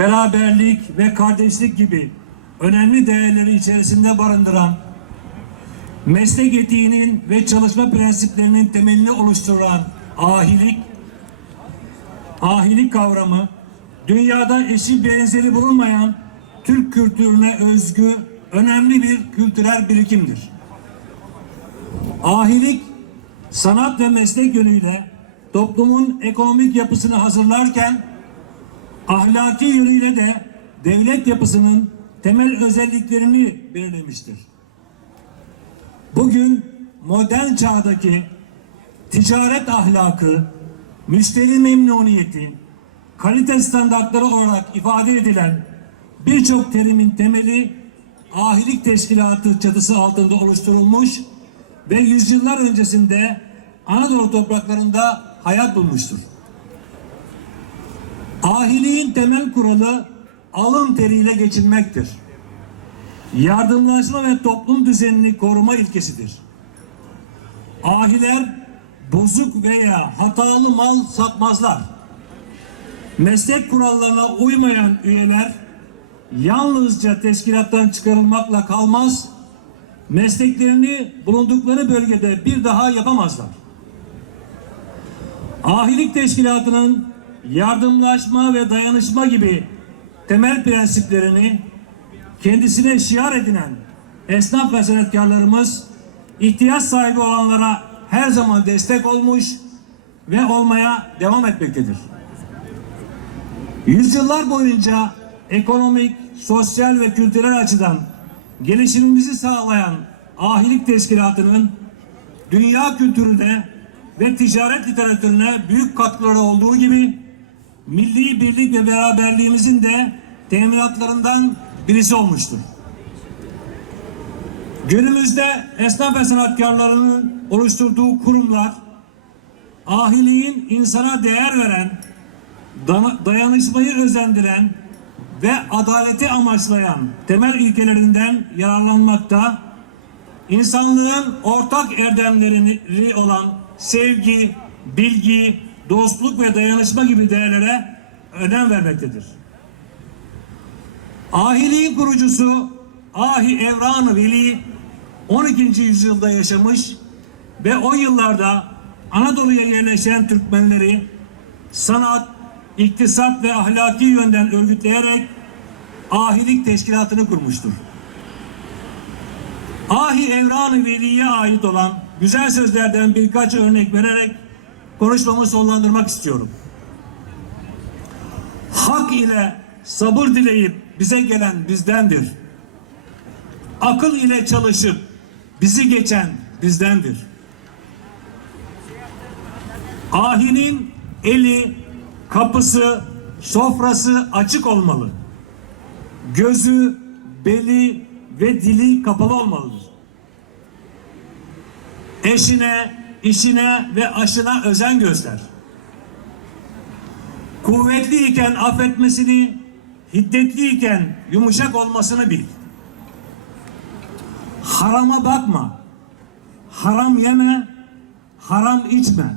beraberlik ve kardeşlik gibi önemli değerleri içerisinde barındıran, meslek etiğinin ve çalışma prensiplerinin temelini oluşturan ahilik, ahilik kavramı, dünyada eşi benzeri bulunmayan Türk kültürüne özgü önemli bir kültürel birikimdir. Ahilik, sanat ve meslek yönüyle toplumun ekonomik yapısını hazırlarken ahlaki yönüyle de devlet yapısının temel özelliklerini belirlemiştir. Bugün modern çağdaki ticaret ahlakı, müşteri memnuniyeti, kalite standartları olarak ifade edilen birçok terimin temeli ahilik teşkilatı çatısı altında oluşturulmuş ve yüzyıllar öncesinde Anadolu topraklarında hayat bulmuştur. Ahiliğin temel kuralı alın teriyle geçinmektir. Yardımlaşma ve toplum düzenini koruma ilkesidir. Ahiler bozuk veya hatalı mal satmazlar. Meslek kurallarına uymayan üyeler yalnızca teşkilattan çıkarılmakla kalmaz, mesleklerini bulundukları bölgede bir daha yapamazlar. Ahilik teşkilatının yardımlaşma ve dayanışma gibi temel prensiplerini kendisine şiar edinen esnaf ve sanatkarlarımız ihtiyaç sahibi olanlara her zaman destek olmuş ve olmaya devam etmektedir. Yüzyıllar boyunca ekonomik, sosyal ve kültürel açıdan gelişimimizi sağlayan ahilik teşkilatının dünya kültürüne ve ticaret literatürüne büyük katkıları olduğu gibi milli birlik ve beraberliğimizin de teminatlarından birisi olmuştur. Günümüzde esnaf ve sanatkarlarının oluşturduğu kurumlar ahiliğin insana değer veren, dayanışmayı özendiren ve adaleti amaçlayan temel ilkelerinden yararlanmakta, insanlığın ortak erdemleri olan sevgi, bilgi, dostluk ve dayanışma gibi değerlere önem vermektedir. Ahiliğin kurucusu Ahi Evran-ı Veli 12. yüzyılda yaşamış ve o yıllarda Anadolu'ya yerleşen Türkmenleri sanat, iktisat ve ahlaki yönden örgütleyerek ahilik teşkilatını kurmuştur. Ahi Evran-ı Veli'ye ait olan güzel sözlerden birkaç örnek vererek konuşmamı sonlandırmak istiyorum. Hak ile sabır dileyip bize gelen bizdendir. Akıl ile çalışıp bizi geçen bizdendir. Ahinin eli, kapısı, sofrası açık olmalı. Gözü, beli ve dili kapalı olmalıdır. Eşine, işine ve aşına özen göster. Kuvvetliyken affetmesini, hiddetliyken yumuşak olmasını bil. Harama bakma. Haram yeme, haram içme.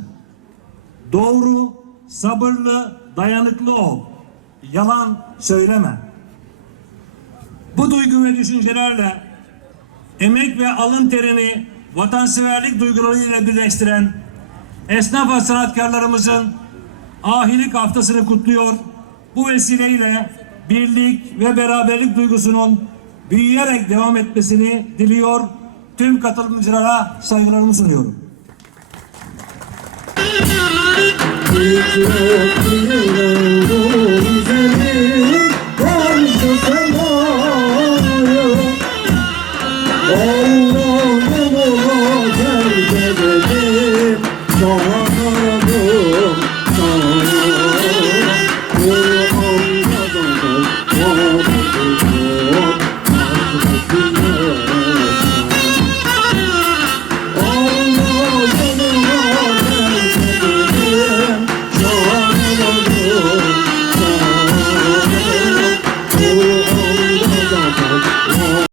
Doğru, sabırlı, dayanıklı ol. Yalan söyleme. Bu duygu ve düşüncelerle emek ve alın terini vatanseverlik duygularıyla birleştiren esnaf ve sanatkarlarımızın ahilik haftasını kutluyor. Bu vesileyle birlik ve beraberlik duygusunun büyüyerek devam etmesini diliyor. Tüm katılımcılara saygılarımı sunuyorum. Oh